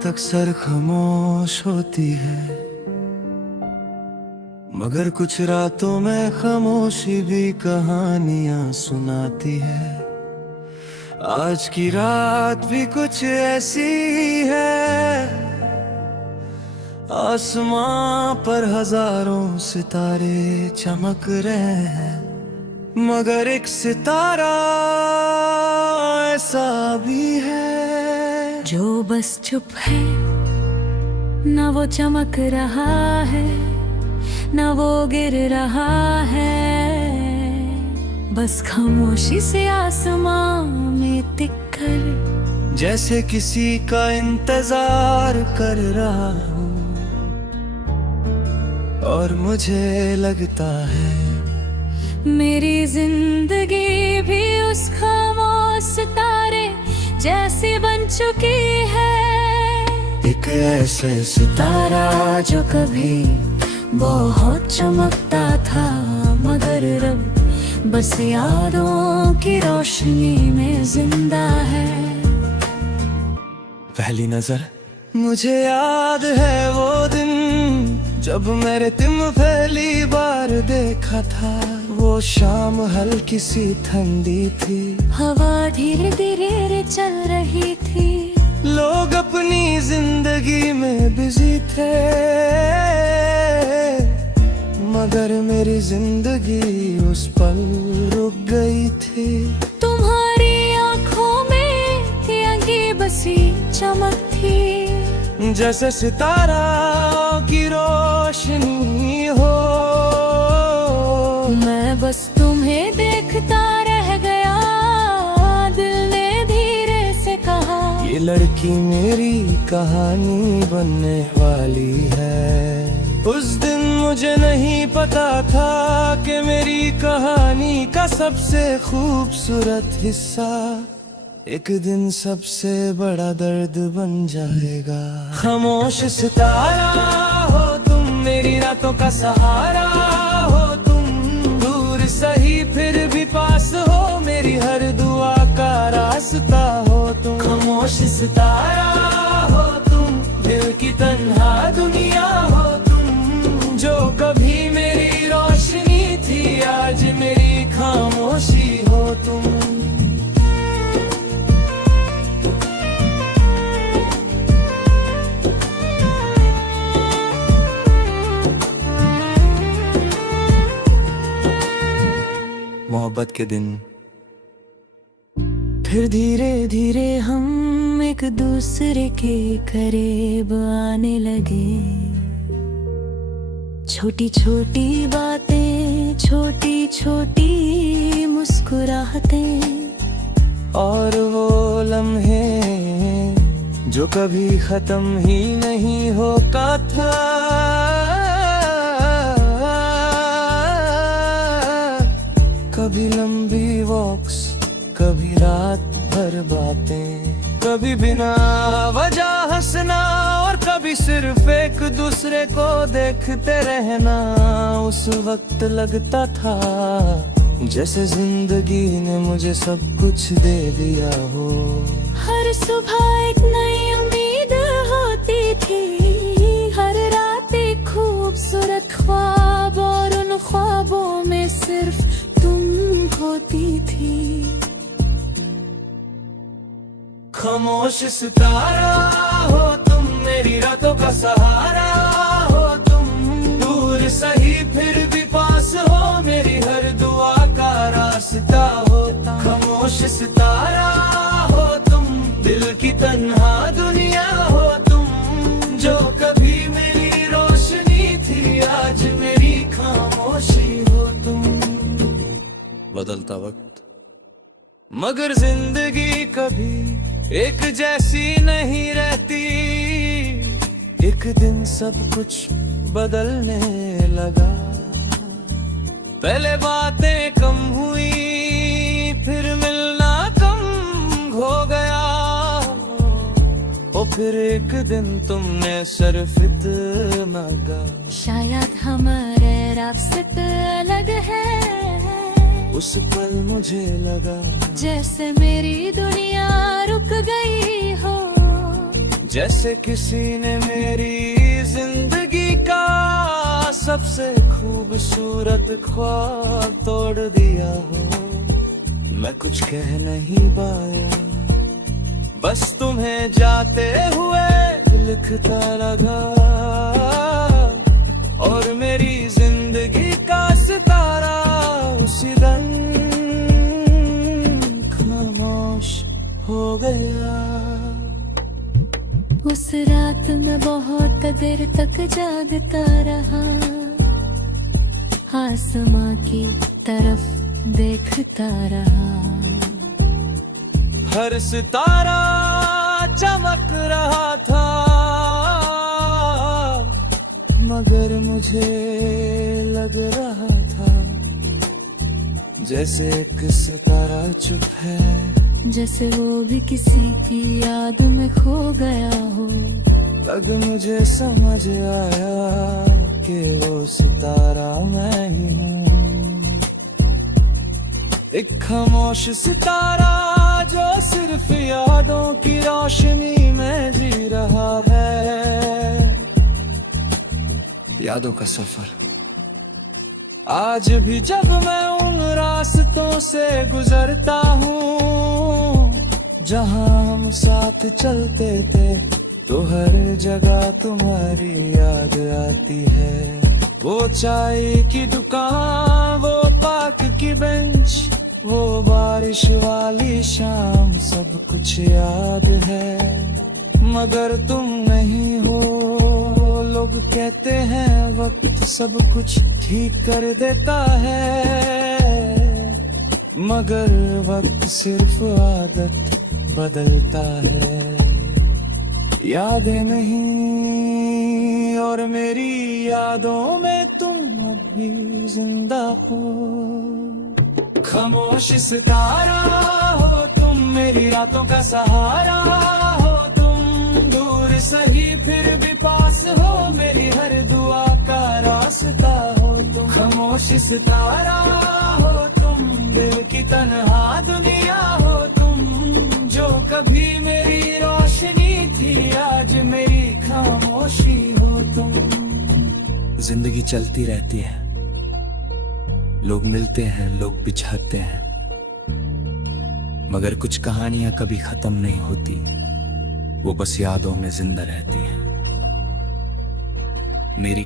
रात अक्सर खामोश होती है, मगर कुछ रातों में खामोशी भी कहानियां सुनाती है। आज की रात भी कुछ ऐसी है, आसमां पर हजारों सितारे चमक रहे हैं, मगर एक सितारा ऐसा भी है जो बस चुप है, ना वो चमक रहा है, ना वो गिर रहा है, बस खामोशी से आसमां में टिक कर जैसे किसी का इंतजार कर रहा हूँ। और मुझे लगता है मेरी जिंदगी भी उस खामोश सितारे जैसी बन चुकी है। एक ऐसे सितारा जो कभी बहुत चमकता था, मगर अब बस यादों की रोशनी में जिंदा है। पहली नजर मुझे याद है वो दिन जब मैंने तुम पहली बार देखा था। वो शाम हल्की सी ठंडी थी, हवा धीरे धीरे चल रही थी, लोग अपनी जिंदगी में बिजी थे, मगर मेरी जिंदगी उस पल रुक गई थी। तुम्हारी आंखों में की बसी चमक थी, जैसे सितारा की रोशनी हो। मैं बस तुम्हें देखता रह गया, दिल ने धीरे से कहा ये लड़की मेरी कहानी बनने वाली है। उस दिन मुझे नहीं पता था कि मेरी कहानी का सबसे खूबसूरत हिस्सा एक दिन सबसे बड़ा दर्द बन जाएगा। खामोश सितारा हो तुम, मेरी रातों का सहारा हो तुम, दूर सही फिर भी पास हो, मेरी हर दुआ का रास्ता हो तुम। खामोश सितारा हो तुम, दिल की तन्हा दुनिया हो तुम, जो कभी मेरी रोशनी थी आज मेरी खामोशी हो तुम। मोहब्बत के दिन फिर धीरे धीरे हम एक दूसरे के करीब आने लगे। छोटी छोटी बातें, छोटी छोटी मुस्कुराहटें, और वो लम्हे जो कभी खत्म ही नहीं होता था। कभी लंबी वॉक्स, कभी रात भर बातें, कभी बिना वजह हंसना, और कभी सिर्फ एक दूसरे को देखते रहना। उस वक्त लगता था जैसे जिंदगी ने मुझे सब कुछ दे दिया हो। हर सुबह एक नई उम्मीद होती थी, हर रात एक खूबसूरत ख्वाब, और उन ख्वाबों में सिर्फ तुम होती थी। खामोश सितारा हो तुम, मेरी रातों का सहारा हो तुम, दूर सही फिर भी पास हो, मेरी हर दुआ का रास्ता हो। खामोश सितारा हो तुम, दिल की तन्हा दुनिया हो तुम, जो कभी मेरी रोशनी थी आज मेरी खामोशी हो तुम। बदलता वक्त मगर जिंदगी कभी एक जैसी नहीं रहती। एक दिन सब कुछ बदलने लगा, पहले बातें कम हुई, फिर मिलना कम हो गया, और फिर एक दिन तुमने सिर्फ इतना कहा, शायद हमारे रास्ते अलग है। उस पल मुझे लगा जैसे मेरी दुनिया रुक गई हो, जैसे किसी ने मेरी जिंदगी का सबसे खूबसूरत ख्वाब तोड़ दिया हो। मैं कुछ कह नहीं पाया, बस तुम्हें जाते हुए लिखता लगा, और मेरी जिंदगी का सितारा उसी दम खामोश हो गया। उस रात मैं बहुत देर तक जागता रहा, आसमां की तरफ देखता रहा। हर सितारा चमक रहा था, मगर मुझे लग रहा था जैसे एक सितारा चुप है, जैसे वो भी किसी की याद में खो गया हो। तब मुझे समझ आया कि वो सितारा मैं ही हूँ, एक खामोश सितारा जो सिर्फ यादों की रोशनी में जी रहा है। यादों का सफर आज भी जब मैं उन रास्तों से गुजरता हूँ जहाँ हम साथ चलते थे, तो हर जगह तुम्हारी याद आती है। वो चाय की दुकान, वो पार्क की बेंच, वो बारिश वाली शाम, सब कुछ याद है, मगर तुम नहीं हो। लोग कहते हैं वक्त सब कुछ ठीक कर देता है, मगर वक्त सिर्फ आदत बदलता है। यादें नहीं और मेरी यादों में तुम अभी जिंदा हो। खामोश सितारा हो तुम, मेरी रातों का सहारा हो तुम, दूर सही फिर भी पास हो, मेरी हर दुआ का रास्ता हो तुम। खामोश सितारा हो तुम, दिल की तन्हा दुनिया हो तुम, जो कभी मेरी रोशनी थी आज मेरी खामोशी हो तुम। जिंदगी चलती रहती है, लोग मिलते हैं, लोग बिछड़ते हैं, मगर कुछ कहानियां कभी खत्म नहीं होती, वो बस यादों में जिंदा रहती हैं। मेरी